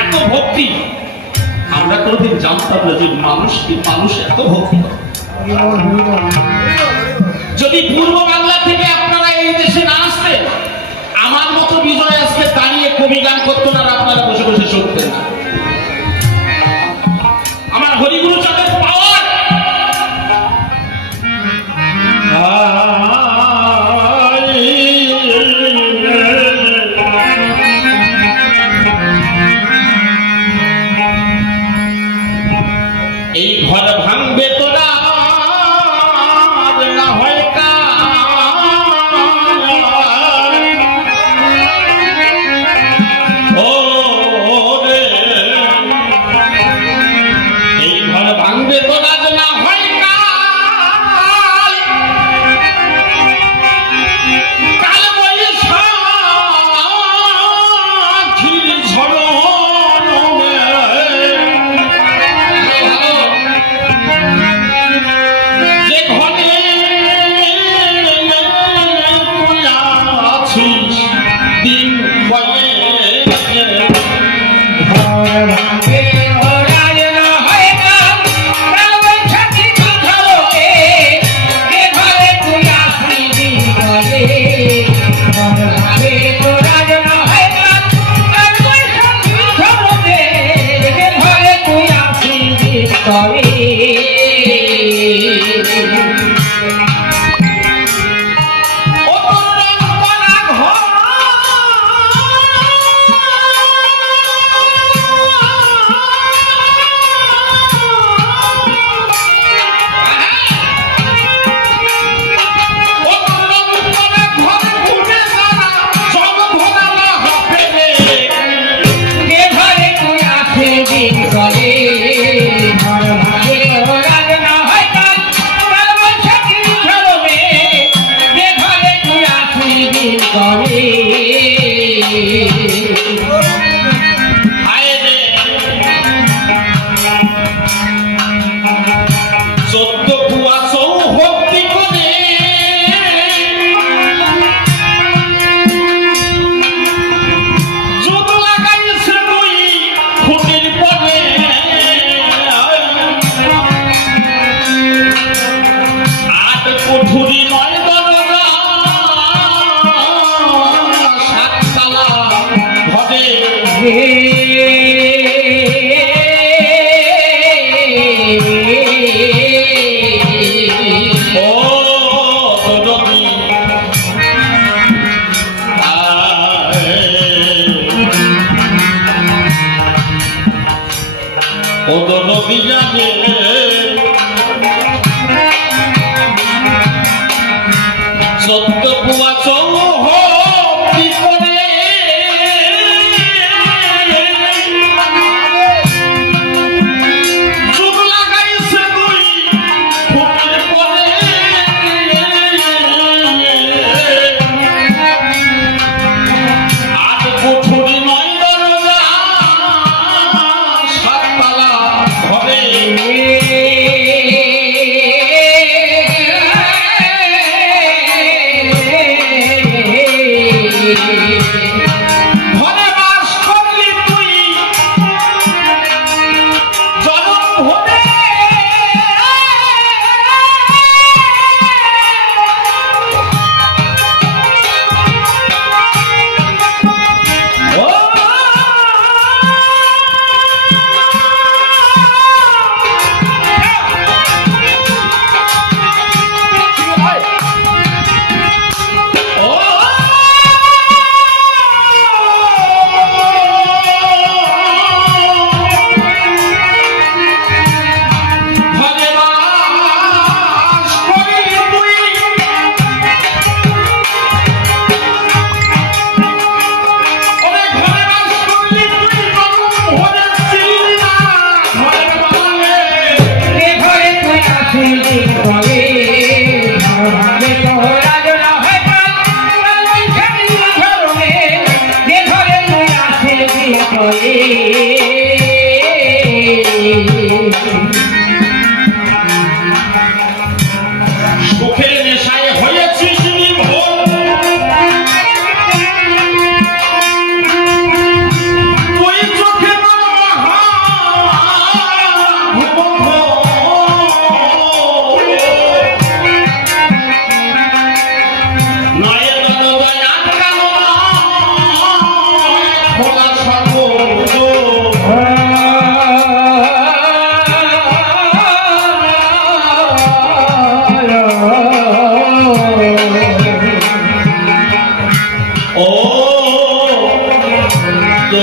এত ভক্তি আমরা কোনোদিন জানতাম না যে মানুষ এত ভক্তি করে। যদি পূর্ব বাংলা থেকে আপনারা এই দেশে না আসতেন, আমার মতো বিজয় আজকে দাঁড়িয়ে কবি গান করতো না, আপনারা বসে বসে শুনতেন না। আমার হরিগুরু চাঁদের পাওয়ার এই ঘর ভাঙবে তোরা না হয় ও রে, এই ঘর ভাঙবে তোরা না হয় কাল বৈশাখীর ঝড় যে ঘরে আছিস দিন বয়ে সত্য পুয়া ঘরে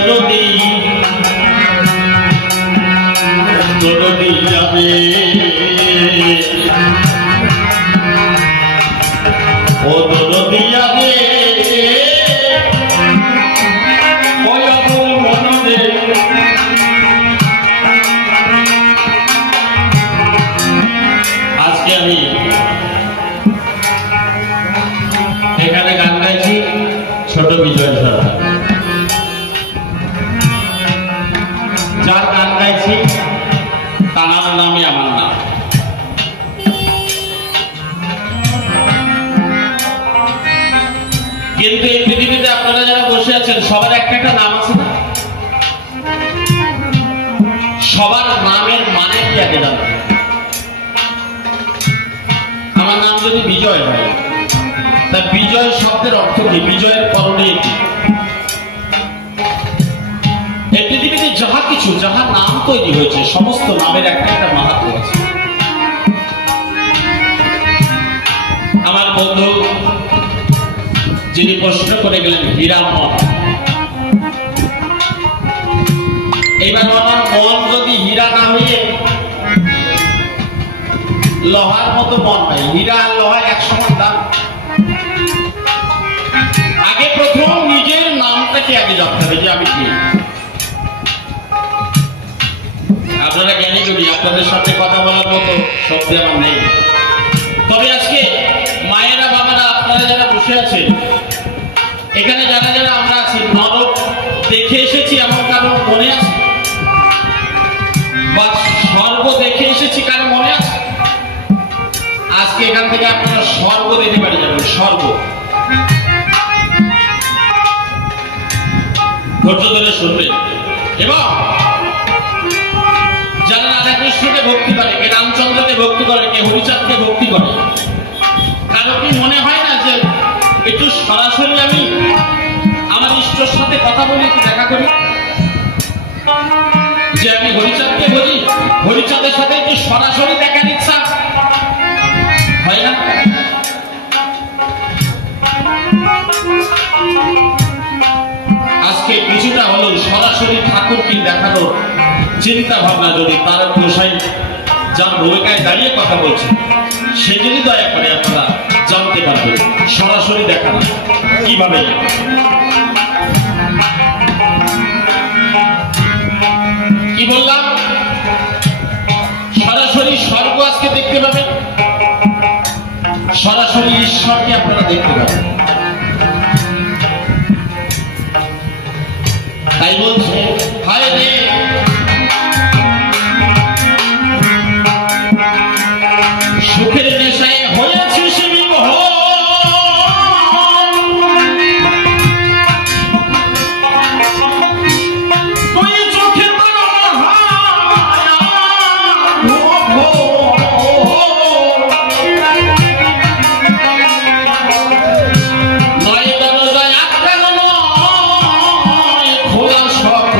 নদী নদী যাবে ও নদী যাবে ওই অমূল মনদে আজকে আমি এখানে গান গাইছি ছোট বিজয় সরকার, যার গান গাইছি তার নামই আমার নাম। কিন্তু এই পৃথিবীতে আপনারা যারা বসে আছেন সবার একটা একটা নাম আছে না? সবার নামের মানে কি আগে জানবেন? আমার নাম যদি বিজয় হয়, তা বিজয় শব্দের অর্থ কি? বিজয়ের করণীয় কি? এই পৃথিবীতে যাহা কিছু যাহা নাম তৈরি হয়েছে সমস্ত নামের একটা একটা মাহাত্ম্য আছে। আমার বন্ধু যিনি প্রশ্ন করে গেলেন হীরামন, এবার আমার মন যদি হীরা না হয়ে লোহার মতো মন হয়, হীরা আর লোহা এক সমান দাম। আগে প্রথম নিজের নামটাকে আগে জানতে হবে যে আমি কি। আপনারা জ্ঞানী করি, আপনাদের সাথে কথা বলার মতো শক্তি আমার নেই। তবে আজকে মায়েরা বাবারা আপনারা যারা বসে আছেন এখানে, যারা যারা আমরা আছি, নরক দেখে এসেছি এমন কারণ মনে আছে? বা স্বর্গ দেখে এসেছি কারণ মনে আছে? আজকে এখান থেকে আপনারা স্বর্গ দেখতে পারি যাবেন। স্বর্গ ধৈর্য ধরে শুনবেন। এবং যারা রাধাকৃষ্ণকে ভক্তি করে, কে রামচন্দ্রকে ভক্তি করে, কে হরিচাঁদকে ভক্তি করে, কারো কি মনে হয় না যে একটু সরাসরি আমি আমার ইষ্টর সাথে কথা বলি, একটু দেখা করি, যে আমি হরিচাঁদকে বলি, হরিচাঁদের সাথে একটু সরাসরি দেখার ইচ্ছা হয় না? আজকে কিছুটা হলেও সরাসরি ঠাকুরকে দেখানোর চিন্তা ভাবনা যদি তার গোসাই যার ভূমিকায় দাঁড়িয়ে কথা বলছে সে যদি দয়া করে আপনারা জানতে পারবেন সরাসরি দেখানো কিভাবে। কি বললাম? সরাসরি স্বর্গ আজকে দেখতে পাবেন, সরাসরি ঈশ্বরকে আপনারা দেখতে পাবেন। তাই বলছে হায় রে সুখের নেশায় হয়েছে সে বিমোহন, তুই চোখে নয় দরজায় আটকানো নয় খোলা সকল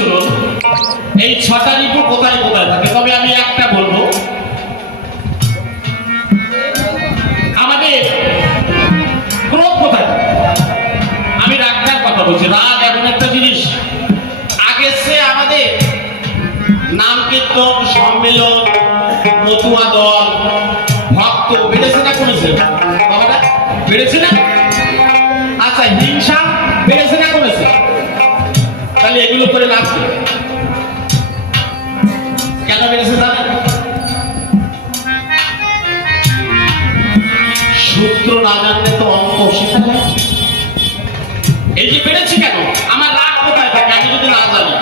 শুনুন, এই 6টা ঋতু কোথায় কোথায় থাকে, তবে আমি একটা বলবো, আমাদের ক্রোধ কোথায় থাকে। আমি রাগটার কথা বলছি। রাগ এমন একটা জিনিস, আগে সে আমাদের নাম কীর্তন, সম্মেলন, মতুয়া দল, ভক্ত বেড়েছে না কমেছে? বাবাটা বেড়েছে না? আচ্ছা, হিংসা বেড়েছে না কমেছে? তাহলে এগুলো করে লাভ কি? কেন বেড়েছে জানেন? সূত্র না জানলে তো অঙ্ক শেখা যায়। এই যে বেড়েছে কেন, আমার রাগ কোথায় থাকে আমি যদি না জানি,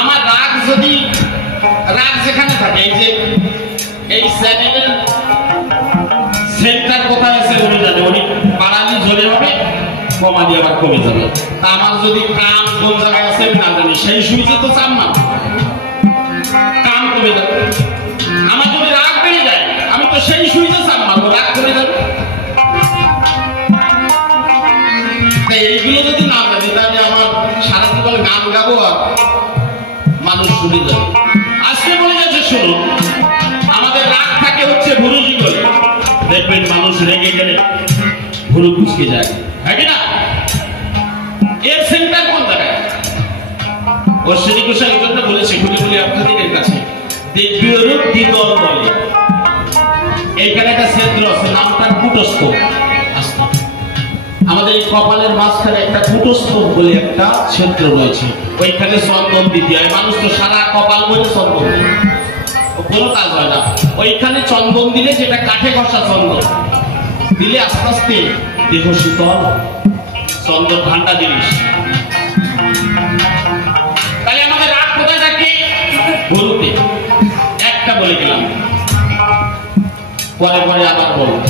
আমার রাগ যদি রাগ যেখানে থাকে, এই যে এই চ্যানেলের সেন্টার কোথায় আছে উনি জানে, উনি বাড়ালি জোরে হবে, কমালি আবার কমে যাবে। তা আমার যদি কাম কোন জায়গায় আছে না জানি, সেই সুইচে তো চাপ না, কাম কমে যাবে। আমার যদি রাগ বেড়ে যায়, আমি তো সেই সুইচে চাপ মারবো, রাগ কমে যাবে। এইগুলো যদি না জানি, তাহলে আমার সারা জীবন গান গাবো আর মানুষ শুনে যাবে। আজকে বলে যাচ্ছে শুনুন, আমাদের রাগ থাকে হচ্ছে ভুরুজি করে। দেখবেন মানুষ রেগে গেলে ভুরু কুচকে যায়, হ্যাঁ না? এর সেন্টার কোন জায়গায়? অশ্বিনী ঘোষাল এই জন্য বলেছে, খুলে খুলে আপনাদের কাছে দেখবি ওরূপ দ্বিতল বলে। এইখানে একটা সেন্দ্র আছে, নামটা কুটস্থ। আমাদের এই কপালের মাঝখানে একটা কুটস্থ বলে একটা ছেদ্র রয়েছে, ওইখানে চন্দন দিতে হয়। মানুষ তো সারা কপাল বলে চন্দন দেয়, কোনো কাজ হয় না। ওইখানে চন্দন দিলে, যেটা কাঠে ঘষা চন্দন দিলে আস্তে আস্তে দেহ শীতল। চন্দন ঠান্ডা জিনিস। তাহলে আমাদের রাগ কোথায় থাকে? ভুরুতে। একটা বলে গেলাম, পরে পরে আবার বলবো।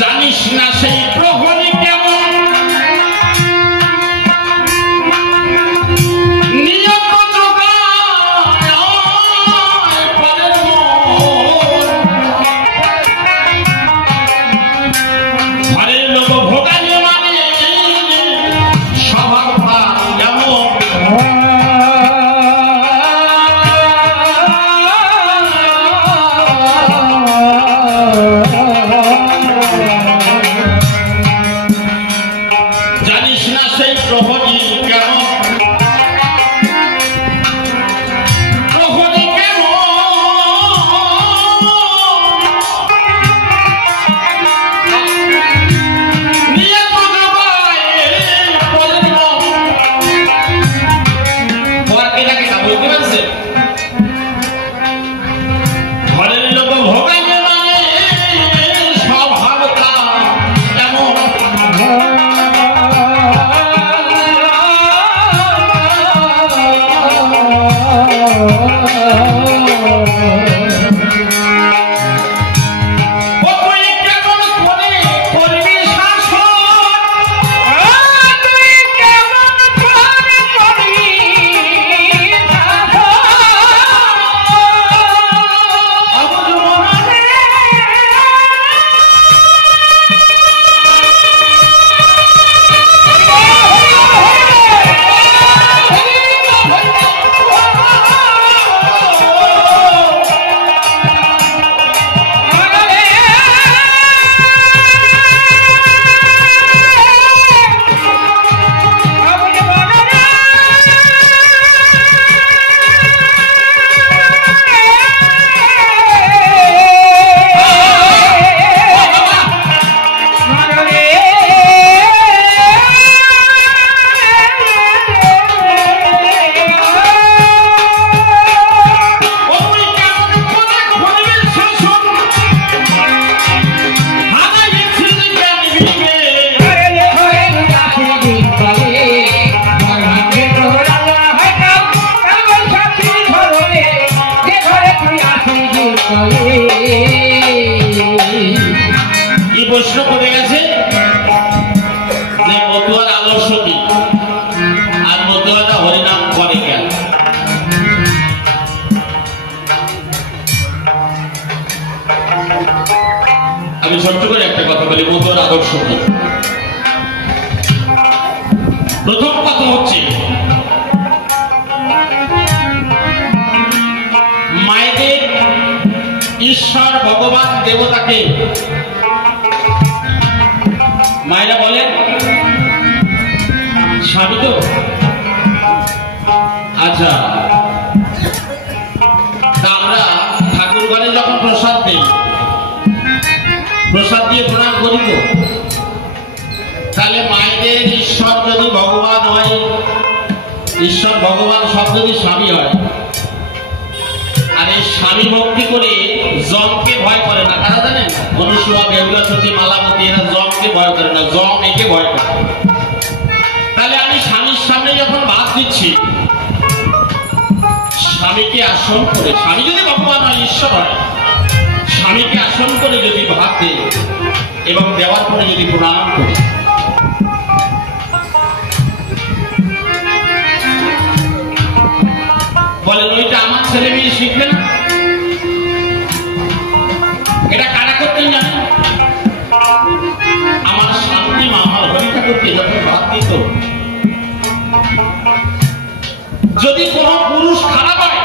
জানিস না সেই প্রহরী কেমন, নিয়ত যোগায় পরের মন। ঘরের লোক ভোগালে মানে সবার ভাগ কেমন। জানিস না সেই প্রহরী কেমন, প্রহরী কেমন, নিয়ে যোগায় পরের মন। এটাকে বলতে পারছে, ঘরের লোক ভোগাইলে মানে স্বভাব এমন। ছোট্ট করে একটা কথা বলি, মধুর আদর্শ কি। প্রথম কথা হচ্ছে মায়েদের ঈশ্বর ভগবান দেবতাকে মায়েরা বলেন স্বামী তো। আচ্ছা, তা আমরা ঠাকুর ঘরে যখন প্রসাদ দিই, প্রসাদ দিয়ে প্রণাম করি তো, তাহলে মায়েদের ঈশ্বর যদি ভগবান হয়, ঈশ্বর ভগবান সব যদি স্বামী হয়, আর এই স্বামী ভক্তি করে জমকে ভয় করে না, কারা জানেন? অনুসূয়া, বেহুলা, সতী, মালাবতী, এরা জমকে ভয় করে না, জম একে ভয় করে। তাহলে আমি স্বামীর সামনে যখন ভাত দিচ্ছি, স্বামীকে আসন করে, স্বামী যদি ভগবান হয়, ঈশ্বর হয়, স্বামীকে আসন করে যদি ভাত দেই এবং দেওয়ার পরে যদি প্রণাম করি, বলেন ওইটা আমার ছেলে মেয়ে শিখবে না? এটা কারা করতেন জানেন? আমার শান্তি মা, আমার হরি ঠাকুরকে যখন ভাত দিত, যদি কোন পুরুষ খারাপ হয়,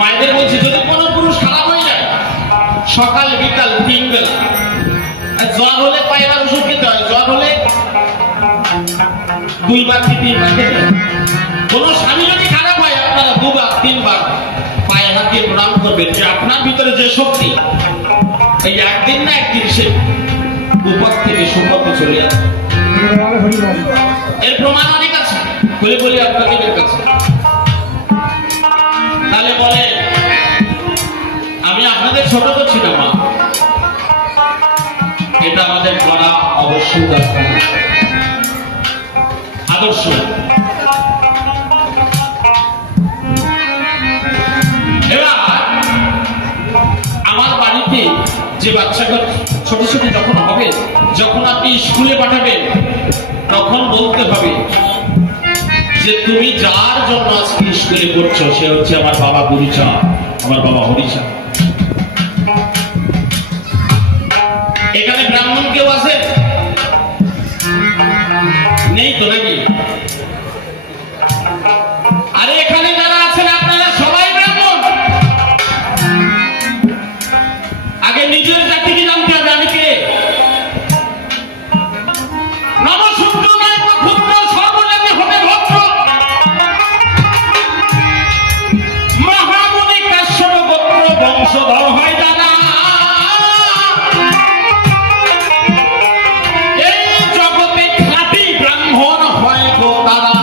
মায়েদের বলছে যদি কোন পুরুষ খারাপ হয়ে যায়, সকাল বিকাল 3 বেলা, জ্বর হলে পায়ের ওষুধ খেতে হয়, জ্বর হলে 2 বার কি 3 বার খেতে হয়। কোন স্বামী যদি খারাপ হয়, আপনারা 2 বার 3 বার পায়ে হাত দিয়ে প্রণাম করবেন যে আপনার ভিতরে যে শক্তি, এই একদিন না একদিন সে উপর থেকে সুপথ চলে আসে। এর প্রমাণ অনেক আছে, বলে বলি আপনাদের কাছে। তাহলে বলে আমি আপনাদের ছোট করছি না মা, এটা আমাদের করা অবশ্যই দরকার, আদর্শ। এবার আমার বাড়িতে যে বাচ্চাগুলো ছোট ছোট যখন হবে, যখন আপনি স্কুলে পাঠাবেন, তখন বলতে হবে যে তুমি যার জন্য আজকে স্কুলে পড়ছো সে হচ্ছে আমার বাবা গুরুচাঁদ, আমার বাবা হরিচাঁদ। এখানে ব্রাহ্মণ কেউ আছে? নেই তো নাকি? আরে এখানে যারা আছেন আপনারা সবাই ব্রাহ্মণ। আগে নিজের জাতিকে জানতে হবে আমি কে। বংশধর হয় জানা, এই জগতে খাঁটি ব্রাহ্মণ হয় গো তারা।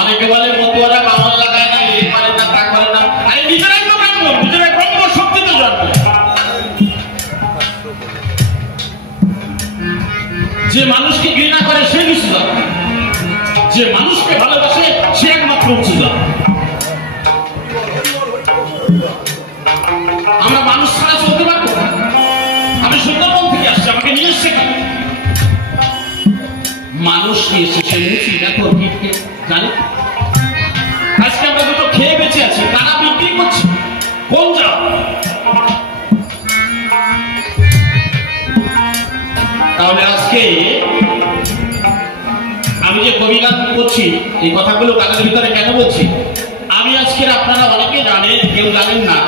অনেকে বলে মতুয়ারা বামন লাগায় না, এই করে না, তা করে না। আরে নিজেরাই তো ব্রাহ্মণ, নিজেরাই ব্রহ্ম শক্তিতে জন্ম। যে মানুষকে ঘৃণা করে সে কিছু জানে, যে মানুষকে ভালোবাসে সে একমাত্র উঁচু জানে। আমরা মানুষ ছাড়া চলতে পারবো? আমি সুন্দরবন থেকে আসছি, আমাকে নিয়ে এসছে কেন? মানুষ নিয়ে এসে সে উঁচু দেখো ঠিককে জানি। আজকে আমরা দুটো খেয়ে বেঁচে আছি, তারা বিক্রি করছে কোন যা। তাহলে আজকে আমি যে কবি গান করছি, এই কথাগুলো গানের ভিতরে কেন বলছি? আমি আজকের আপনারা অনেকে জানেন, কেউ জানেন না,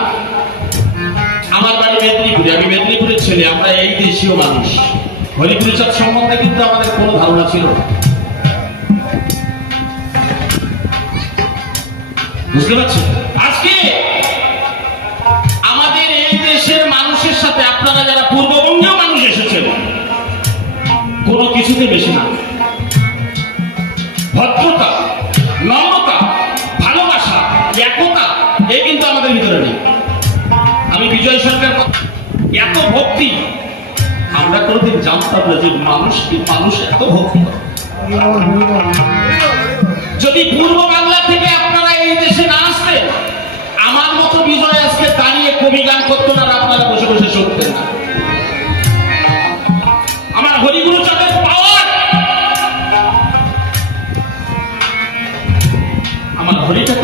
আমার বাড়ি মেদিনীপুরে, আমি মেদিনীপুরের ছেলে, আমরা এই দেশীয় মানুষ। হরিগুরুচাঁদ সম্বন্ধে কিন্তু আমাদের কোনো ধারণা ছিল না, বুঝতে পারছেন? আজকে আমাদের এই দেশের মানুষের সাথে আপনারা যারা পূর্ববঙ্গীয় মানুষ এসেছেন, কোনো কিছুতে বেশি না। ভদ্রতা, নম্রতা, ভালোবাসা, একতা, এই কিন্তু আমাদের ভিতরে নেই। আমি বিজয় সরকার এত ভক্তি আমরা কোনোদিন জানতাম না যে মানুষ এত ভক্তি। যদি পূর্ব বাংলা থেকে আপনারা এই দেশে না আসতেন, আমার মতো বিজয় আজকে দাঁড়িয়ে কবি গান করতো না, আপনারা বসে বসে শুনতেন না। আমার হরিগুরুচাঁদের পাওয়ার, আমার হরিচাঁদ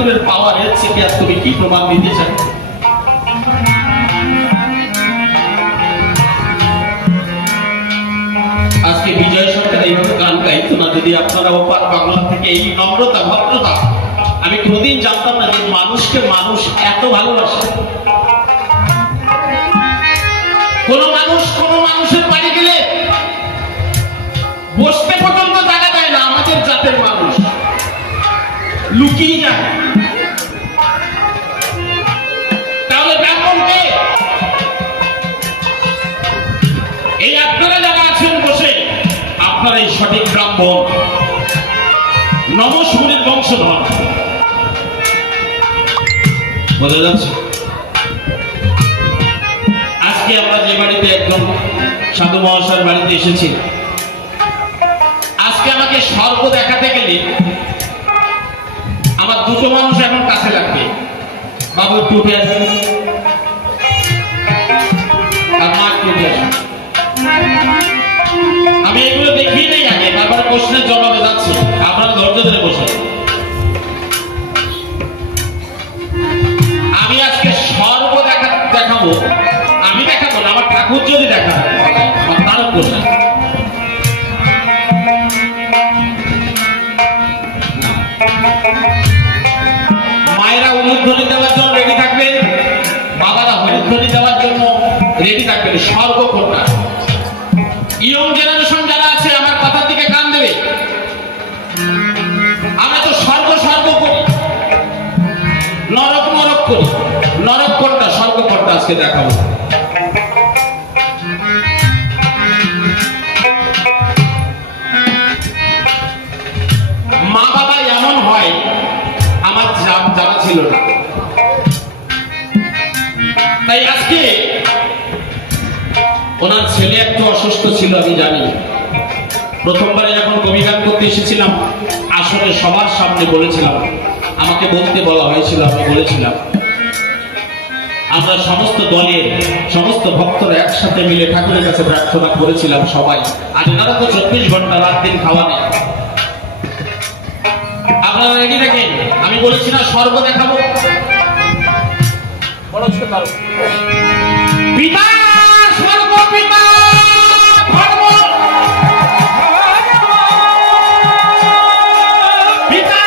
যদি আপনারা ওপার বাংলা থেকে এই নম্রতা ভদ্রতা, আমি কোনদিন জানতাম না যে মানুষকে মানুষ এত ভালোবাসে। কোন মানুষের বাড়ি গেলে বসতে পর্যন্ত জায়গা দেয় না, আমাদের জাতের মানুষ লুকিয়ে যায়। তাহলে ব্রাহ্মণকে এই আপনারা যারা আছেন বসে, আপনারা এই সঠিক ব্রাহ্মণ, নমস্মুনির বংশধর। বোঝা যাচ্ছে? আজকে আমরা যে বাড়িতে একদম সাধু মহাশয়ের বাড়িতে এসেছি, আজকে আমাকে স্বর্গ দেখাতে গেলে আমার দুটো মানুষ এখন কাছে লাগবে। বাবু একটু উঠে আসেন, আর মা একটু উঠে আসেন। আমি এগুলো দেখিয়ে নেই আগে, তারপরে প্রশ্নের জবাবে যাচ্ছি, আপনারা ধৈর্য ধরে বসে। আমি আজকে স্বর্গ দেখাবো, আমি দেখাবো না, আমার ঠাকুর যদি দেখা তারও প্রশ্ন। মায়েরা উলুধ্বনি দেওয়ার জন্য রেডি থাকবেন, বাবারা হরিধ্বনি দেওয়ার জন্য রেডি থাকবেন। স্বর্গ কোনটা? ইয়ং জেনারেশন যারা আছে আমার কথার দিকে কান দেবে। আমরা তো স্বর্গ করি, নরক করি। নরক কোনটা, স্বর্গ কোনটা আজকে দেখাবো। মা বাবা এমন হয় আমার জানা ছিল না, তাই আজকে ওনার ছেলে একটু অসুস্থ ছিল, আমি জানি। প্রথমবারে যখন কবি গান করতে এসেছিলাম, আসলে সবার সামনে বলেছিলাম, আমাকে বলতে বলা হয়েছিল, আমি বলেছিলাম আমরা সমস্ত দলের সমস্ত ভক্তরা একসাথে মিলে ঠাকুরের কাছে প্রার্থনা করেছিলাম সবাই। আর এনারা তো 24 ঘন্টা রাত দিন খাওয়া নেই। আপনারা রেডি থাকেন। আমি বলেছি না স্বর্গ দেখাবো। পিতা স্বর্গ, পিতা ধর্ম, পিতা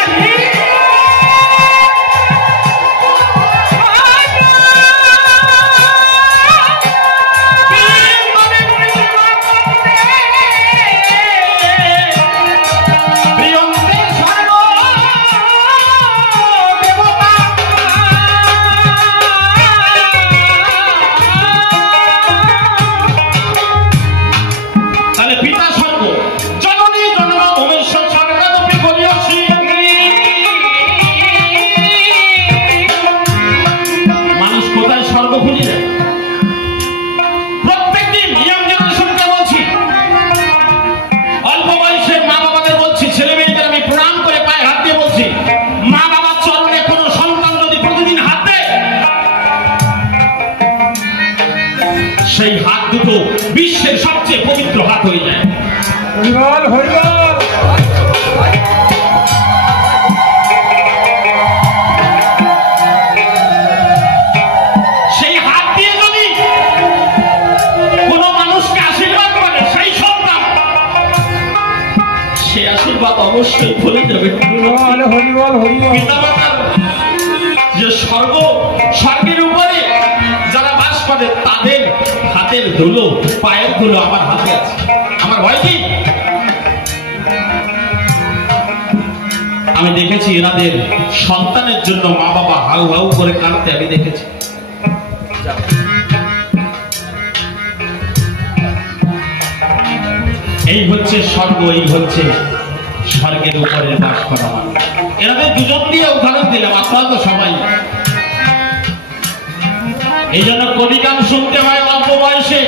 সেই হাত দুটো বিশ্বের সবচেয়ে পবিত্র হাত হয়ে যায়। সেই হাত দিয়ে যদি কোন মানুষকে আশীর্বাদ করে, সেই সন্তান, সে আশীর্বাদ অবশ্যই ফলে যাবে। পিতামাতার যে স্বর্গের উপরে যারা বাস করে, তাদের হাতের ধুলো, পায়ের ধুলো আমার হাতে আছে। আমার ভয় কি? আমি দেখেছি এনাদের সন্তানের জন্য মা বাবা হাউ হাউ করে কাঁদতে, আমি দেখেছি। এই হচ্ছে স্বর্গ, এই হচ্ছে স্বর্গের উপরে বাস করা মানুষ। এনাদের দুজন দিয়ে উদাহরণ দিলাম, আপনারা তো সবাই। এই জন্য কবি গান শুনতে হয় অল্প বয়সে।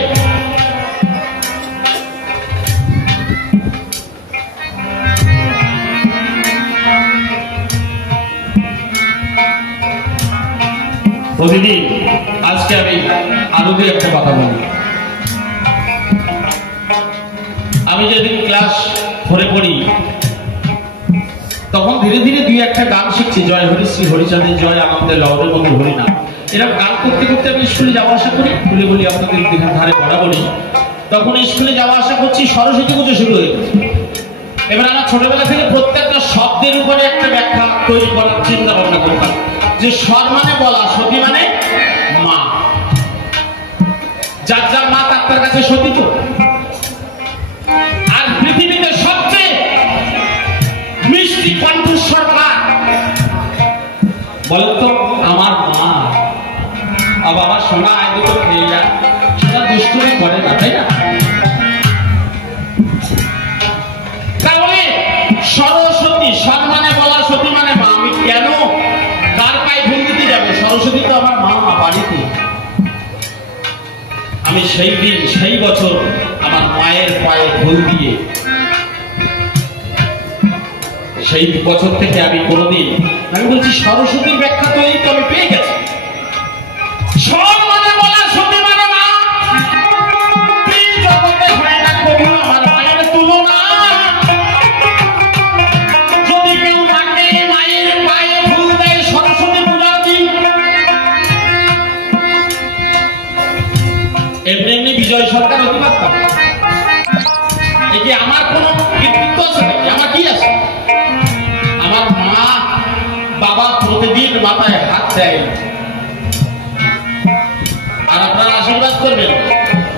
প্রতিদিন আজকে আমি আরো দুই একটা কথা বলি। আমি যেদিন ক্লাস 4-এ পড়ি, তখন ধীরে ধীরে দুই একটা গান শিখছি। জয় হরি শ্রী হরিচাঁদের জয়, আনন্দে লহরের মতো হরিনাম। এরকম গান করতে করতে আমি স্কুলে যাওয়া আসা করি। খুলে বলি আপনাদের ধারে বরাবরই, তখন স্কুলে যাওয়া আসা করছি, সরস্বতী পুজো শুরু হয়ে গেছে। এবার আমরা ছোটবেলা থেকে প্রত্যেকটা শব্দের উপরে একটা ব্যাখ্যা তৈরি করার চিন্তা ভাবনা করতাম, যে স্বর মানে বলা, সতী মানে মা। যার যার মা তার কাছে সতী তো। আর পৃথিবীতে সবচেয়ে মিষ্টি কণ্ঠস্বর কার বলেন তো? আমার মা। আর বাবা সোনা আয় দুটো খেয়ে যা, সেটা দুষ্টুমি করে না, তাই না? তাহলে সরস্বতী, স্বর মানে বলা, সতী মানে মা। আমি কেন কার পায়ে ফুল দিতে যাবো? সরস্বতী তো আমার মা বাড়িতে। আমি সেই দিন সেই বছর আমার মায়ের পায়ে ফুল দিয়ে সেই বছর থেকে আমি কোনোদিন, আমি বলছি সরস্বতীর ব্যাখ্যা তো এই তো আমি পেয়ে গেছি। স্বর মানে বলা, সতী মানে মা। জগতে হয় না কবু আমার মায়ের তুলনা। যদি কেউ মাকে মায়ের পায়ে ফুল দেয় সরস্বতী পূজার দিন, এমনি এমনি বিজয় সরকার হতে পারতাম। এই যে আমার কোন কৃতিত্ব আছে নাকি? আমার কি আছে? আমার মা বাবা প্রতিদিন মাথায় হাত দেয়, আর আপনারা আশীর্বাদ করবেন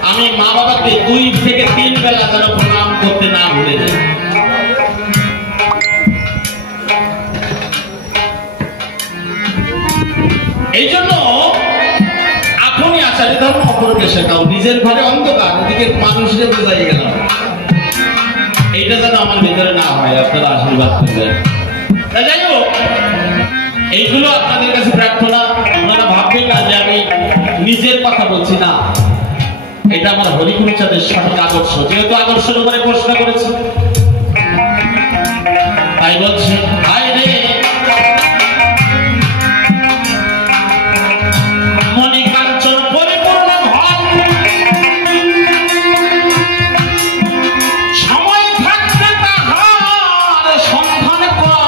আমি মা বাবাকে 2 থেকে 3 বেলা যেন প্রণাম করতে না ভুলে যাই। এই জন্য আপনি আচার্য ধর্ম অপরকে শেখাও, নিজের ঘরে অন্ধকার, এদিকে মানুষকে বোঝাই গেল। এইটা যেন আমার ভিতরে না হয়, আপনারা আশীর্বাদ করবেন। যাই হোক, এইগুলো আপনাদের কাছে প্রার্থনা। আপনারা ভাববেন না যে আমি নিজের কথা বলছি, না, এটা আমার হরিকুলচাঁদের সঠিক আদর্শ। যেহেতু আদর্শের উপরে প্রশ্ন করেছে, তাই বলছে ভাই রে মণিকাঞ্চন পরিপূর্ণ ধন, সময় থাকতে তাহার সন্ধান কর।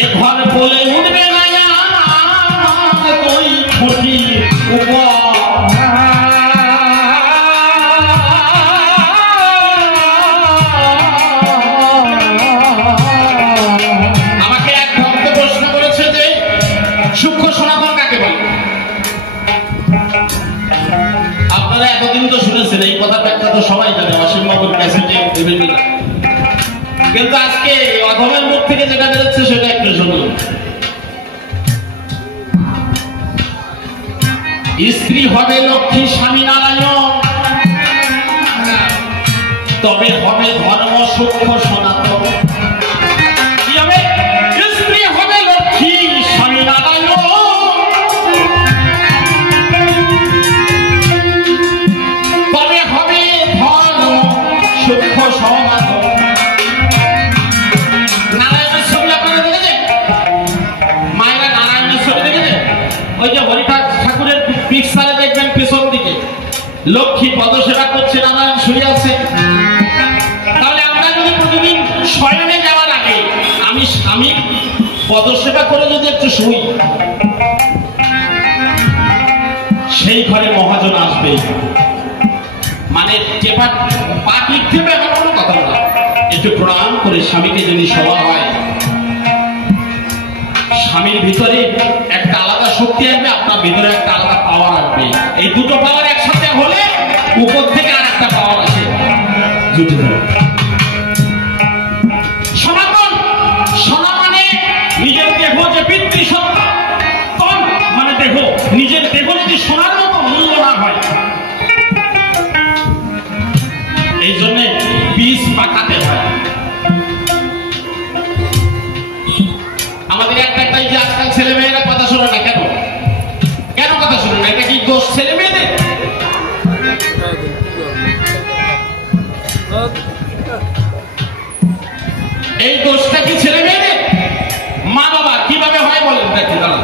এ ঘর বলে উঠবে না তুই খুঁটি উপর। এই কথাটা তো সবাই জানে, অসীমবাবুর ক্যাসেটে বিভিন্ন, কিন্তু আজকে অধমের মুখ থেকে যেটা বেরোচ্ছে সেটা একটু শুনুন। স্ত্রী হবে লক্ষ্মী স্বামী নারায়ণ, তবে হবে ধর্ম সূক্ষ্ম সনাতন। কি হবে? স্ত্রী হবে লক্ষ্মী স্বামী নারায়ণ, নারায়ণের ছবি আপনারা দেখেছেন? মায়েরা নারায়ণের ছবি দেখেছেন? ওই যে হরিদাস ঠাকুরের পিকচারে দেখবেন পেছন দিকে লক্ষ্মী পদসেবা করছে, নারায়ণ শুয়ে আছে। তাহলে আমরা যদি প্রতিদিন শয়নে যাওয়ার আগে আমি স্বামীর পদসেবা করে যদি একটু শুই, সেই ঘরে মহাজন আসবে। মানে পা টিকতে হবে এমন কোনো কথা না, একটু প্রণাম করে স্বামীকে যদি শোয়া হয়, স্বামীর ভিতরে একটা আলাদা শক্তি আসবে, আপনার ভিতরে একটা আলাদা পাওয়ার আসবে। এই দুটো পাওয়ার একসাথে হলে উপর থেকে আর একটা পাওয়ার আসে, জুটে যাবে। সনাতন, সোনা মানে নিজের দেহ যে পিতৃসত্তা, তন মানে দেহ, নিজের দেহ যদি সোনার মতো মূল্য না হয়, এই জন্য বীজ পাকাতে হয়। আমাদের একটাই যে আজকাল ছেলে মেয়েরা কথা শোনে না, কেন কেন কথা শোনে না? এটা কি দোষ ছেলে মেয়েদের? এই দোষটা কি ছেলে মেয়েদের? মা বাবা কিভাবে হয় বলেন? দেখেন দাঁড়া,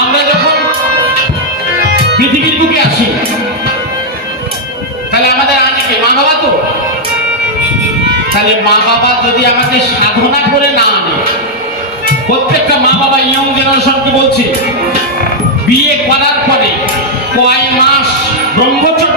আমরা যখন পৃথিবীর বুকে আসি তাহলে আমাদের আগে মা বাবা তো। তাহলে মা বাবা যদি আমাকে সাধনা করে না আনে, প্রত্যেকটা মা বাবা ইয়ং জেনারেশনকে বলছে, বিয়ে করার পরে কয় মাস ব্রহ্মচর্য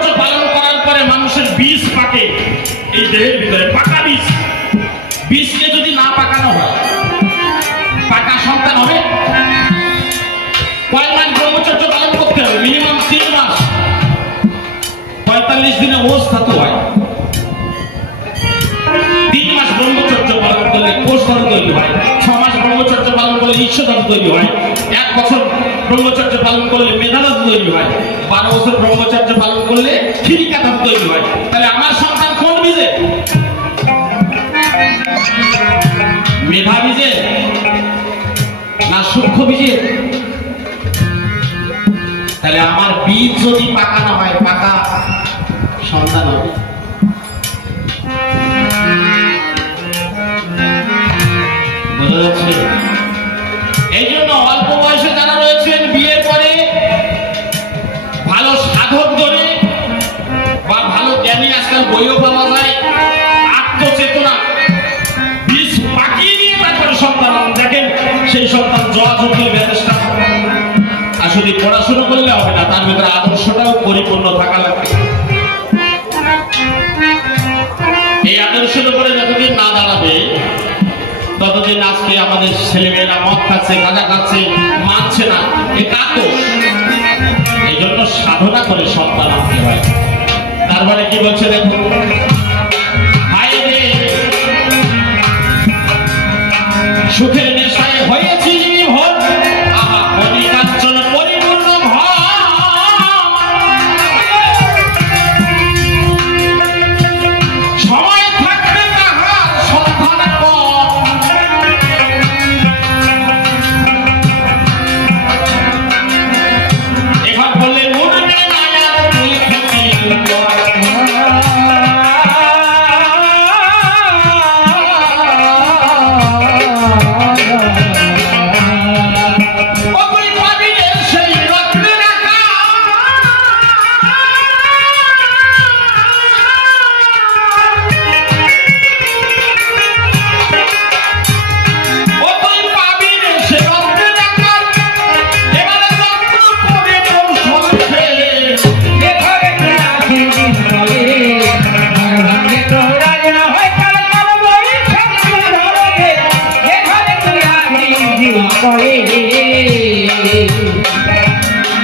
তৈরি হয়। 1 বছর ব্রহ্মচর্য পালন করলে মেধাদাত তৈরি হয়, 12 বছর ব্রহ্মচর্য পালন করলে খিরিকাদাত তৈরি হয়। তাহলে আমার সন্তান কোন বীজে? মেধা বীজে না সূক্ষ্ম বীজে? তাহলে আমার বীজ যদি পাকা না হয়, পাকা সন্তান হবে। বোঝা যাচ্ছে? এই জন্য অল্প বয়সে যারা রয়েছেন, বিয়ের পরে ভালো সাধক ধরে বা ভালো জ্ঞানী, আজকাল বইও পাওয়া যায়, আত্মচেতনা বীজ পাকিয়ে নিয়ে তারপরে সন্তান দেখেন, সেই সন্তান জয়াযজ্ঞের ব্যবস্থা। আসলে পড়াশোনা করলে হবে না, তার ভিতরে আদর্শটাও পরিপূর্ণ থাকা লাগবে। এই আদর্শের উপরে যতদিন না দাঁড়াবে, ততদিন আজকে আমাদের ছেলেমেয়েরা মদ খাচ্ছে, গাঁজা খাচ্ছে, মানছে না, এ কাতো। এই জন্য সাধনা করে সন্তান আনতে হয়। তারপরে কি বলছে দেখুন, সুখের নেশায় হয়েছি ভোর, আহা মনিকাঞ্চন পরিপূর্ণ ঘর, সময় থাকবে তাহার সন্ধান পর, এবার বললে উঠবে না আর তুই খেতে পর।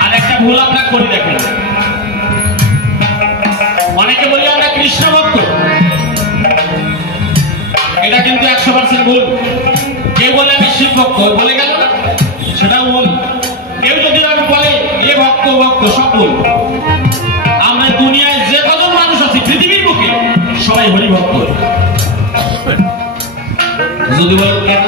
আর একটা ভুল আমরা করি দেখেন, অনেকে বলি আমরা কৃষ্ণ ভক্ত, এটা কিন্তু 100% ভুল। কেউ বলে আমি শিব ভক্ত, বলে গেল না, সেটাও ভুল। কেউ যদি আমি বলে এ ভক্ত ভক্ত, সব ভুল। আমরা দুনিয়ায় যে কজন মানুষ আছি পৃথিবীর বুকে, সবাই হরি ভক্ত। যদি বলেন কেন,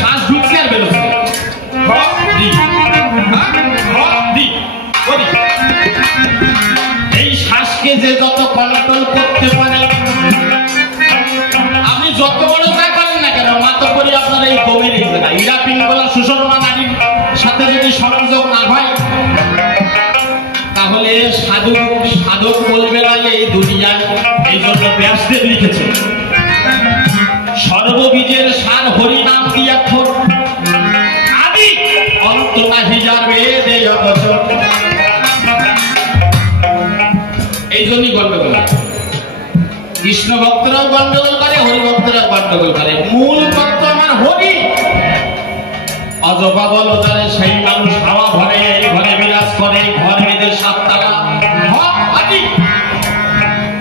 শ্বাস ঢুকছে আর বেরোচ্ছে, এই শ্বাসকে যে যত কন্ট্রোল করতে পারে, আপনি যত বড় যাই করেন না কেন, মাত্র করে আপনার এই কমে নিচ্ছে না। ইরা পিঙ্গলা সুষমা নারীর সাথে যদি সংযোগ না হয়, তাহলে সাধক বলবে না এই দুনিয়ায়। এই জন্য ব্যাসদেব লিখেছে, সর্ববীজের সার হরি নাম দিয়া খোর, আদি অন্ত নাহি যাবে দেয় বছর। এই জন্যই গন্ডগোল, কৃষ্ণ ভক্তরাও গন্ডগোল করে, হরি ভক্তরাও গন্ডগোল করে। মূল তত্ত্ব আমার হরি। অজবা বল তারে সেই মানুষ হাওয়া ভরে, এই ঘরে বিরাজ করে, ঘর বেঁধে 7 তালা আদি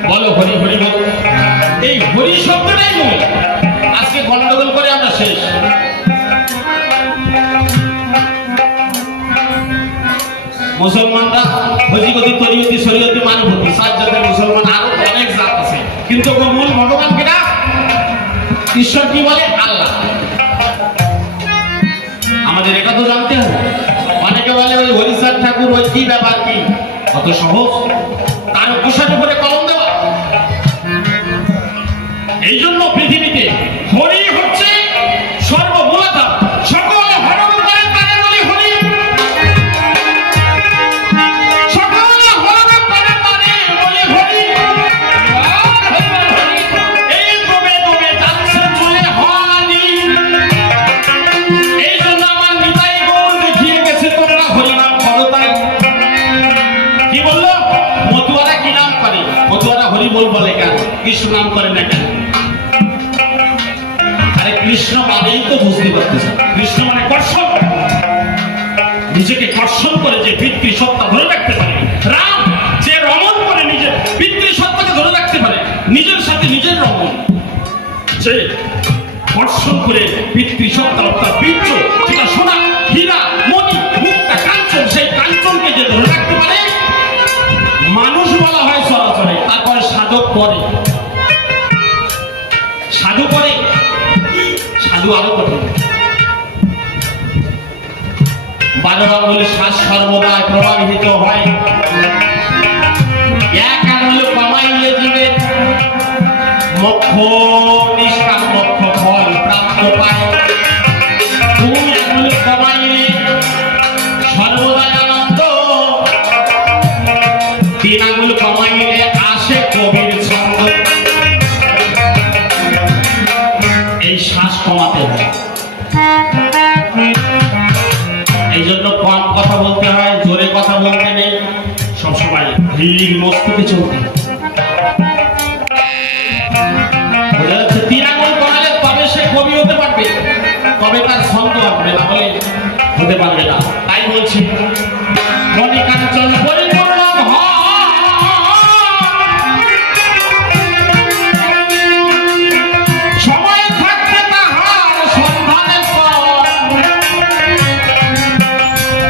বলো হরি হরি বল। এই হরি শব্দটাই মূল। আজকে গন্ডগোল করে আমরা শেষ। মুসলমানরা হজিগতি, তরিয়তি, শরীয়তি, মানবতি, 7 জাতের মুসলমান, আরো অনেক জাত আছে, কিন্তু মূল ভগবান কিনা? ঈশ্বর কি বলে? আল্লাহ। আমাদের এটা তো জানতে হবে। অনেকে বলে ওই হরিচাঁদ ঠাকুর, ওই কি ব্যাপার, কি কত সহজ, তার পোশাক উপরে কলম দেওয়া। এই জন্য পৃথিবীতে হরি হচ্ছে সর্বমূলতা, সকল হরণ করে তারে বলি হরি, সকল হরণ করে তারে বলি হরি। এই কবে কবে যাচ্ছে চলে হরি, এই জন্য আমার নিতাই গৌর দেখি মঙ্গল বলে কেন, কৃষ্ণ নাম করে না কেন? আরে কৃষ্ণ মানেই তো বুঝতে পারতেছে, কৃষ্ণ মানে কর্ষণ, নিজেকে কর্ষণ করে যে পিতৃসত্তা ধরে রাখতে পারে। রাম যে রমণ করে নিজের পিতৃসত্তাকে ধরে রাখতে পারে, নিজের সাথে নিজের রমণ, যে কর্ষণ করে পিতৃসত্তা অর্থাৎ বীর্য, যেটা সোনা হীরা মণি মুক্তা কাঞ্চন, সেই কাঞ্চনকে যে ধরে রাখতে পারে, মানুষ বলা হয় সরাসরি। তারপরে সাধক করে, সাধু করে, সাধু আরো কঠিন। 12 আঙ্গুল শ্বাস সর্বদাই প্রবাহিত হয়, এক আঙ্গুল কমাইলে দিবে মোক্ষ নিষ্কাম মোক্ষ ফল প্রাপ্ত পায়। 2 আঙ্গুল কমাইলে সর্বদাই আনন্দ, 3 আঙ্গুল কমাইলে আসে কবির ছন্দ। এই শ্বাস কমাতে হয়, এই জন্য কম কথা বলতে হয়, জোরে কথা বলতে নেই, সবসময় ধীর মস্তিতে চলতে। বোঝা যাচ্ছে? 3 আঙ্গুল কমালে তবে সে কবি হতে পারবে, তবে তার ছন্দ আসবে, না হলে হতে পারবে না। তাই বলছি মণিকাঞ্চন পরিপূর্ণ সময় থাকতে তাহার সন্ধানে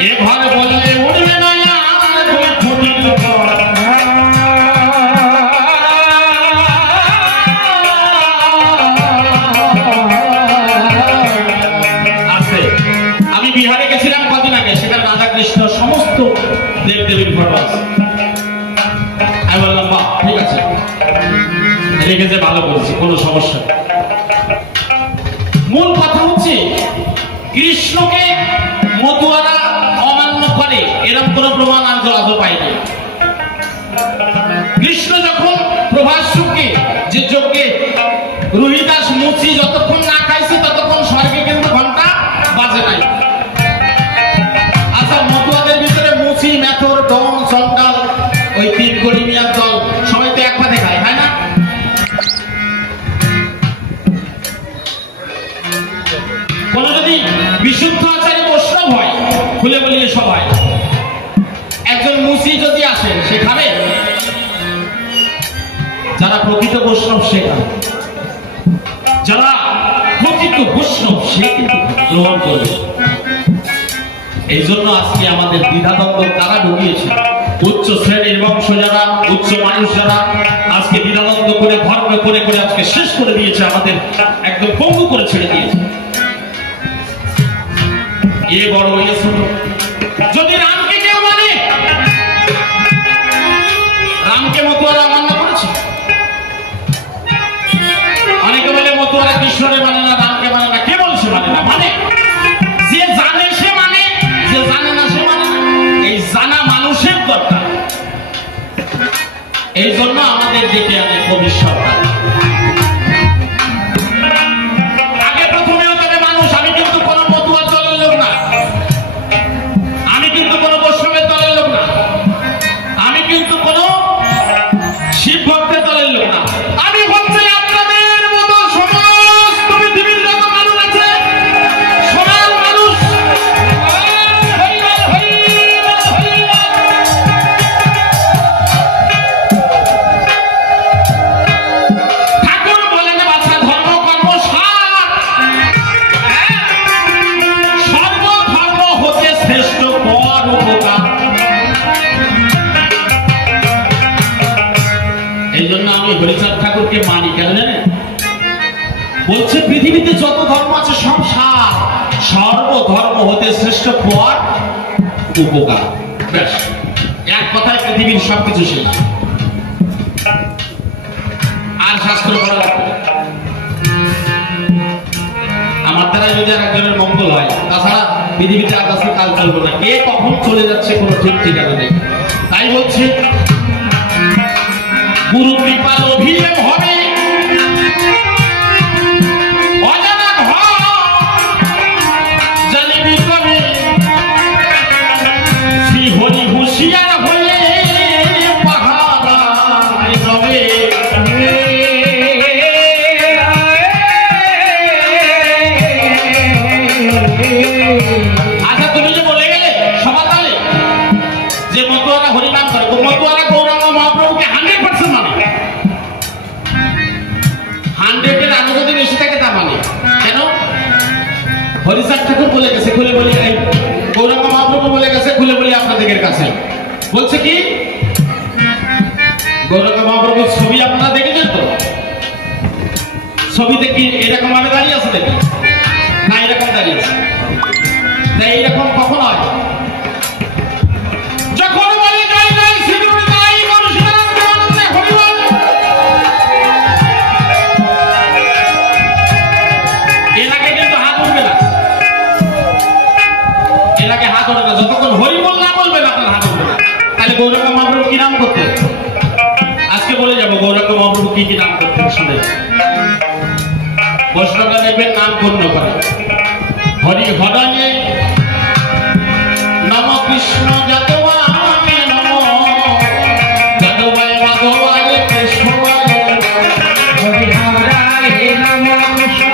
এ ঘর বললে উঠবে না আছে। আমি বিহারে গেছিলাম কদিন আগে, সেখানে রাধা কৃষ্ণ সমস্ত দেবদেবীর ফটো আছে। আমি বললাম বাহ ঠিক আছে, রেখেছে ভালো করেছি, কোনো সমস্যা। মূল কথা হচ্ছে কৃষ্ণকে মতুয়ারা অমান্য করে এরকম কোন প্রমাণ আজও পাইনি। কৃষ্ণ যখন প্রভাসকে যে যজ্ঞে রোহিদাস মুচি যতক্ষণ না খাইছে ততক্ষণ স্বর্গে কিন্তু ঘন্টা বাজে নাই। আচ্ছা, মতুয়াদের ভিতরে মুচি মেথর ডন চন্ডাল ওই 3 গরিমিয়ার দল সবাই তো একবারে খায়, তাই না? কোন যদি বিশুদ্ধ আচারে বৈষ্ণব হয়, খুলে বলিয়ে সবাই, একজন মুসি যদি আসে সে খাবে? যারা প্রকৃত বৈষ্ণব সে খাবে, যারা প্রকৃত বৈষ্ণব সে কিন্তু গ্রহণ করবে। এই জন্য আজকে আমাদের দ্বিধাদ্বন্দ্ব তারা ঢুকিয়েছে, উচ্চ শ্রেণীর বংশ যারা, উচ্চ মানুষ যারা আজকে দ্বিধাদ্বন্দ্ব করে ধর্ম করে করে আজকে শেষ করে দিয়েছে, আমাদের একদম পঙ্গু করে ছেড়ে দিয়েছে। এ বড় হয়ে ছোট, যদি রামকে কেউ মানে, রামকে মতুয়ারা অমান্য করেছে। অনেকে বলে মতুয়ারা কৃষ্ণরে মানে না, রামকে মানে না। কে বলছে মানে না? মানে যে জানে সে মানে, যে জানে না সে মানে না। এই জানা মানুষের দরকার। এই জন্য আমাদের ডেকে আনে কবির সরকার। আগে প্রথমে হতে মানুষ, আমি কিন্তু কোনো মতুয়ার দলের লোক না, আমি কিন্তু কোনো বৈষ্ণবের দলের লোক না, আমি কিন্তু কোনো শিব ভক্তের দলের লোক না। আমি হচ্ছে আপনাদের মতো সমস্ত পৃথিবীর যত মানুষ আছে, সমান মানুষ। ঠাকুর বলেন বাছা ধর্ম কর্ম সার, সর্বধর্ম হতে শ্রেষ্ঠ পর উপকার। এই জন্য আমি হরিচাঁদ ঠাকুরকে মানি, কেন জানেন? বলছে পৃথিবীতে যত ধর্ম আছে সব সার, সর্বধর্ম হতে শ্রেষ্ঠ পর উপকার। ব্যাস, এক কথায় পৃথিবীর সবকিছু শেষ, আর শাস্ত্র করা লাগবে। আমার দ্বারা যদি আর একজনের মঙ্গল হয়, তাছাড়া পৃথিবীতে আর কাছে কাল চলবে না। কে কখন চলে যাচ্ছে কোনো ঠিক ঠিকানা নেই। তাই বলছে গুরু কৃপাল অভিলেপ হবে, অজানা ঘর জানিবি কবে, শ্রী হরি হুঁশিয়ার হয়ে পাহাড় রবে। কাছে, বলছে কি গৌরাঙ্গ মহাপ্রভুর ছবি আপনারা দেখেছেন তো? ছবিতে কি এরকম ভাবে দাঁড়িয়ে আছে দেখি না, এরকম দাঁড়িয়ে আছে। তাই এইরকম কখন হয়? যখন বলে জয় জয় শ্রীগুরু তাই মানুষের অন্তরে হরিবল। এলাকে কিন্তু হাত উঠবে না, এলাকে হাত ওঠে না যতক্ষণ হরিবল না বলবেন আপনার হাত উঠবে না। তাহলে গৌরাঙ্গ মহাপ্রভু কি নাম করতে? আজকে বলে যাবো গৌরাঙ্গ মহাপ্রভু কি কি নাম করতেন শুনে। বৈষ্ণবরা দেখবেন নাম পূর্ণ করে হরি হরণে নম কৃষ্ণ যাদবায় নম যাদবায় মাধবায় কৃষ্ণায় হরি হরায় নম কৃষ্ণ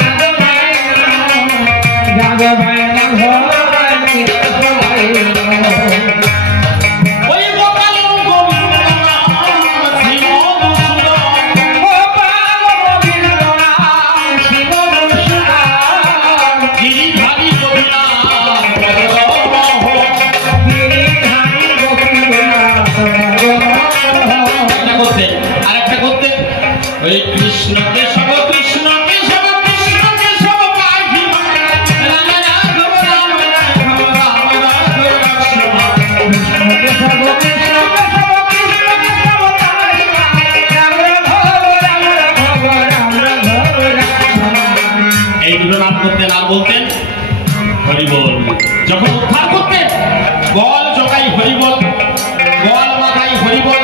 যাদবায় নম যাদবায় মাধবায় কৃষ্ণায় কৃষ্ণ কেশব কৃষ্ণ কেশব কৃষ্ণ কেশব পাহি রাম রাঘব রাম রাঘব রাম রাঘব লক্ষ্মণ কৃষ্ণ কেশব কৃষ্ণ কেশব কৃষ্ণ কেশব পাহি রাম রাঘব রাম রাঘব রাম রাঘব লক্ষ্মণ। এই দুটো নাম করতেন আর বলতেন হরিবল। যখন উদ্ধার করতেন বল জগাই হরিবল, বল মাথাই হরিবল।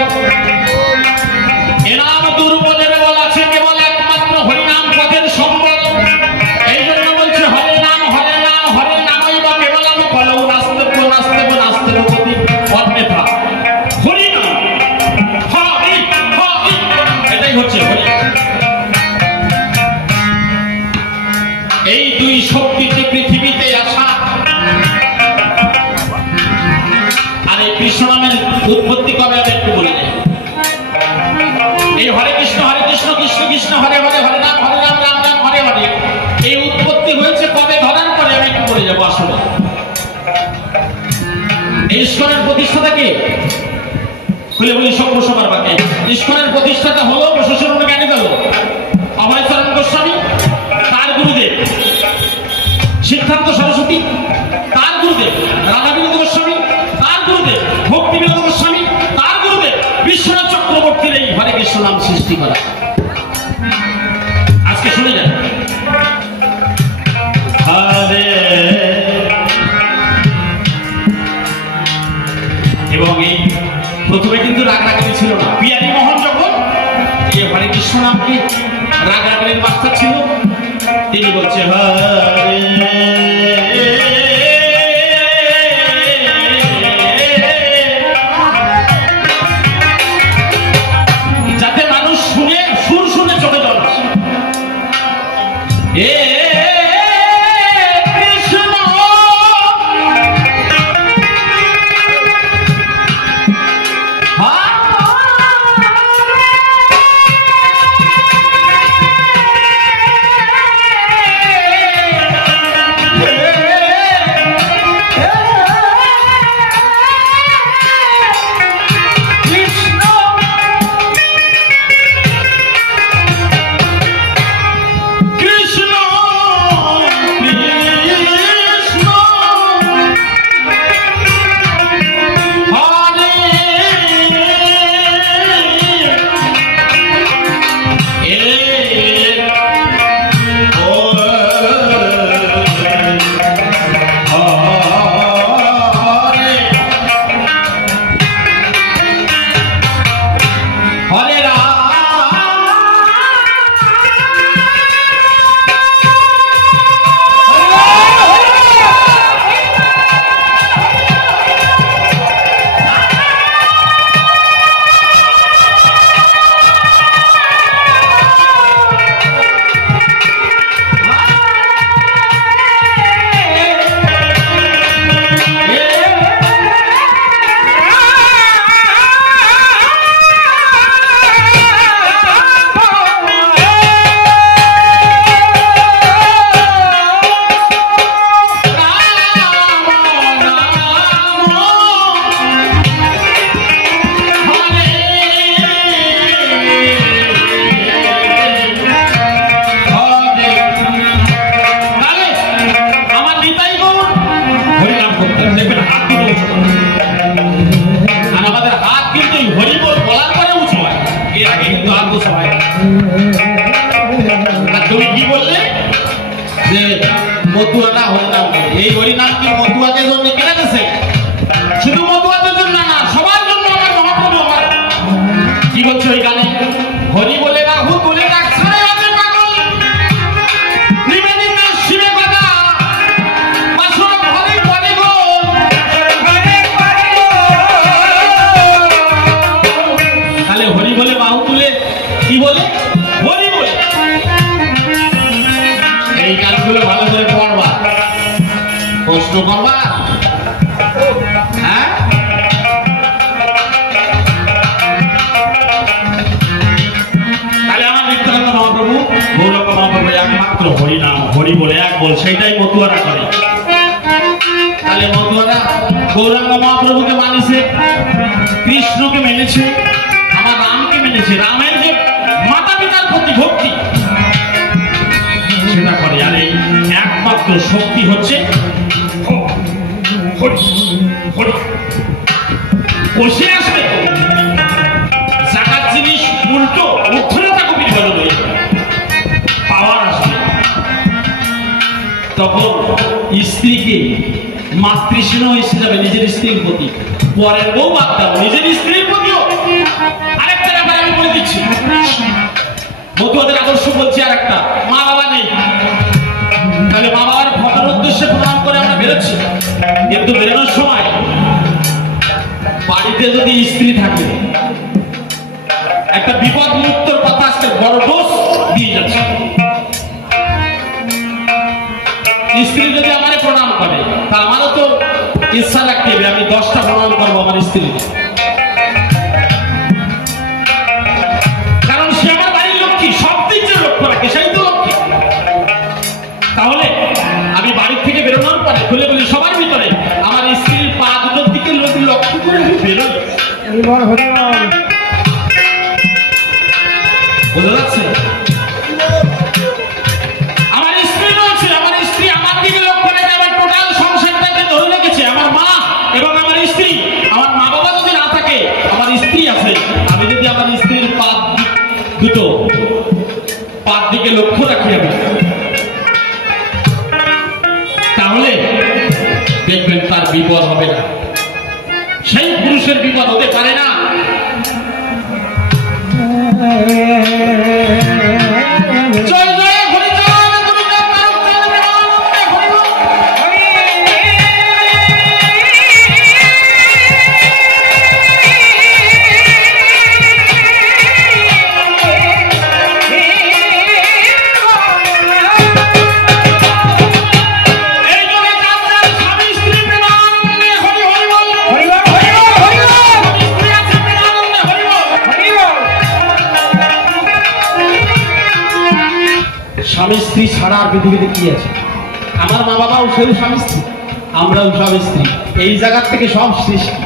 এনাম দুর্বলের বল আছে কেবল একমাত্র হরিনাম পদের সম্বল। এই জন্য বলছে হরে নাম হরে নাম হরে নামই বা কেবল আমি বলৌ নাস্তেব নাস্তেব নাস্তেব গতি অন্যথা হরিনাম হরি হরি, এটাই হচ্ছে হরি। এই দুই শক্তিতে পৃথিবীতে আসা। আর এই কৃষ্ণ নামের উৎপত্তি কবে আমি একটু বলে যাই। এই হরে কৃষ্ণ কৃষ্ণ কৃষ্ণ হরে হরে হরে রাম রাম রাম হরে হরে, এই উৎপত্তি হয়েছে কবে ধরার পরে আমি একটু বলে যাবো। আসলে এই ইস্কনের প্রতিষ্ঠাতা কে? খুলে বলি শম্ভু সবার বাকে। ইস্কনের প্রতিষ্ঠাতা হলো বৈষ্ণব জ্ঞানী দল অভয়চরণ গোস্বামী, তার গুরুদেব সিদ্ধান্ত সরস্বতী, তার গুরুদেব রাধাবিনোদ গোস্বামী, তার গুরুদেব ভক্তি বিনোদ গোস্বামী, তার গুরুদেব বিশ্বনাথ চক্রবর্তীর এই হরে কৃষ্ণ নাম সৃষ্টি করা। আজকে শুনে যান হরে। এবং এই প্রথমে কিন্তু রাগরাগিনী ছিল না। বিহারী মোহন যখন এই হরে কৃষ্ণ নামকে রাগরাগিনীর মাস্টার ছিল, তিনি বলছে হরে দেখবেন হাত কিন্তু উঁচু করে। আর আমাদের হাত কিন্তু হরি বল বলার পরে উঁচু হয়, এর আগে কিন্তু হাত উঁচু হয়। আর তুমি কি বললে যে মতুয়া না হরিনাম, এই হরিনাম কি মতুয়াদের জন্য কেনা গেছে? শুধু মতুয়াদের জন্য না, সবার জন্য আমার মহাপ্রভু আমার কি বলছে ওই গানে, হরি বলে রাহু বলে রাখ কি বলে হরি বলে। এই গানগুলো ভালো করে পড়বা, প্রশ্ন করবা। হ্যাঁ, তাহলে আমার নিত্যানন্দ মহাপ্রভু গৌরাঙ্গ মহাপ্রভু একমাত্র হরিনাম হরি বলে এক বল, সেইটাই মতুয়ারা করে। তাহলে মতুয়ারা গৌরাঙ্গ মহাপ্রভুকে মানেছে, কৃষ্ণকে মেনেছে, আমার রামকে মেনেছে, রামের যে মাতা পিতার প্রতি ভক্তি সেটা করে। আর এই একমাত্র শক্তি হচ্ছে বসে আসবে জাগার জিনিস উল্টো উত্থরতা কবি বলবে, পাওয়ার আসবে। তখন স্ত্রীকে মাতৃস্নেহ এসে যাবে নিজের স্ত্রীর প্রতি, পরের বউ বাদ দাও, নিজের স্ত্রীর প্রতিও। আরেকটা ব্যাপার আমি বলে দিচ্ছি, মতুয়াদের আদর্শ বলছি আরেকটা, মা বাবা নেই, তাহলে মা বাবার ফটোর উদ্দেশ্যে প্রণাম করে আমরা বেরোচ্ছি, কিন্তু বেরোনোর সময় বাড়িতে যদি স্ত্রী থাকে, একটা বিপদ মুক্তর কথা আসতে বড় দোষ দিয়ে যাচ্ছে। স্ত্রী যদি আমারে প্রণাম করে, তা আমারও তো ইচ্ছা রাখতে হবে আমি 10টা প্রণাম করবো আমার স্ত্রীকে, কারণ সে আমার বাড়ির লক্ষ্মী, সব দিক যে লক্ষ্য রাখে সেই তো লক্ষ্মী। তাহলে আমি বাড়ির থেকে বেরোনোর পরে খুলে বলি সবার ভিতরে আমার স্ত্রীর পা দুটোর দিকে লক্ষ্য করে আমি বেরোই। বোঝা যাচ্ছে? আমার স্ত্রী রয়েছে, আমার স্ত্রী আমার দিকে লক্ষ্য রেখে আমার টোটাল সংসারটাকে ধরে রেখেছে, আমার মা এবং আমার স্ত্রী। আমার মা বাবা যদি না থাকে, আমার স্ত্রী আছে, আমি যদি আমার স্ত্রীর পা দুটো পার দিকে লক্ষ্য রাখি আমি, তাহলে দেখবেন তার বিপদ হবে না, সেই পুরুষের বিপদ হতে পারে না। জয় জয় হরি স্বামী স্ত্রী ছাড়া আর পৃথিবীতে কি আছে? আমার মা বাবাও সেই স্বামী স্ত্রী, আমরাও স্বামী স্ত্রী, এই জায়গা থেকে সব সৃষ্টি।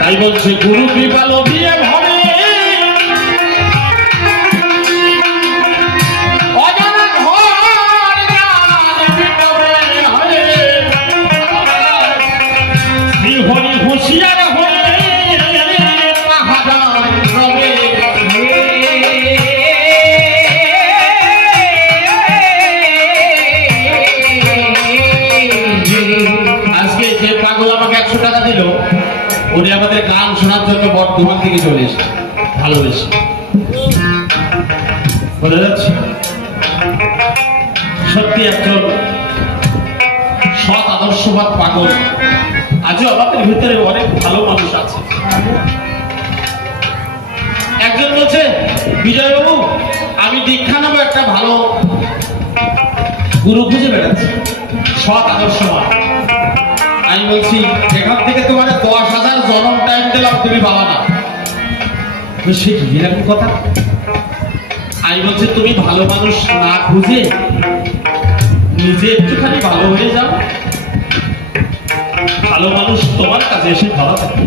তাই বলছে গুরু কৃপা লোভিয়ে ভবে, হরি হুঁশিয়ার হয়ে উনি আমাদের গান শোনার জন্য বর্ধমান থেকে চলে এসে ভালোবেসে। বোঝা যাচ্ছে সত্যি একজন সৎ আদর্শবাদ পাগল আজও আমাদের ভিতরে অনেক ভালো মানুষ আছে। একজন বলছে বিজয়বাবু আমি দীক্ষা নেবো, একটা ভালো গুরু খুঁজে বেড়াচ্ছি সৎ আদর্শবাদ। আমি বলছি এখান থেকে তোমার 10,000 জনম টাইম দিলাম, তুমি বাবা না। সে কি এরকম কথা? আমি বলছি তুমি ভালো মানুষ না খুঁজে নিজে একটুখানি ভালো হয়ে যাও, ভালো মানুষ তোমার কাছে এসে ধরা থাকে।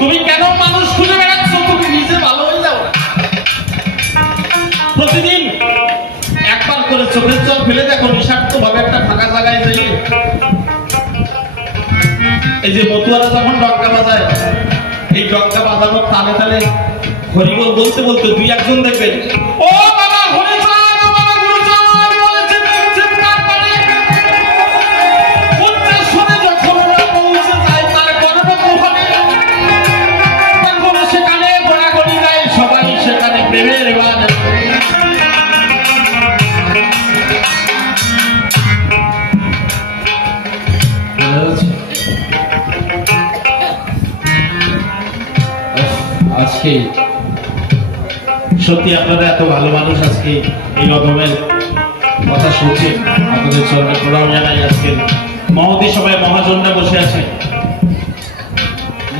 তুমি কেন মানুষ খুঁজে বেড়াচ্ছ? তুমি নিজে ভালো হয়ে যাও। প্রতিদিন চোখের জল ফেলে দেখো নিঃস্বার্থ ভাবে একটা ফাঁকা জায়গায় যাই। এই যে মতুয়ারা যখন ডঙ্কা বাজায়, এই ডঙ্কা বাজানোর তালে তালে হরিবল বলতে বলতে দুই একজন দেখবেন ও বাবা হরি চাঁদ, ও বাবা গুরু চাঁদ বলেছে দেখছেন কার পানে উচ্চস্বরে যখন ওরা পৌঁছে যায় তার গর্ভমোহনে তখন সেখানে গোড়াগড়ি গায় সবাই, সেখানে প্রেমের বাজ। আজকে সত্যি আপনারা এত ভালো মানুষ, আজকে এই রকমের কথা শুনছেন, আপনাদের চরণে প্রণাম জানাই। আজকে মহতী সবাই মহাজনরা বসে আছে,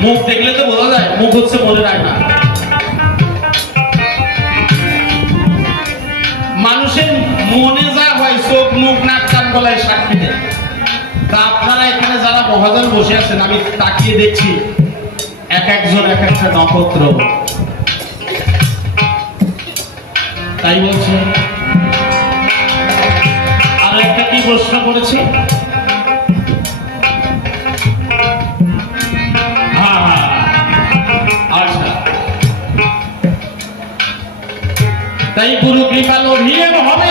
মুখ দেখলে তো বোঝা যায় মুখ হচ্ছে মনের আয়না। মানুষের মনে যা হয় চোখ মুখ নাক কান গলায় সাক্ষী দেয়। তা আপনারা এখানে যারা মহাজন বসে আছেন, আমি তাকিয়ে দেখছি এক একজন এক একটা নক্ষত্র। তাই বলছে আর একটা কি প্রশ্ন করেছে, আচ্ছা তাই গুরু কৃপা লোভিয়ে হবে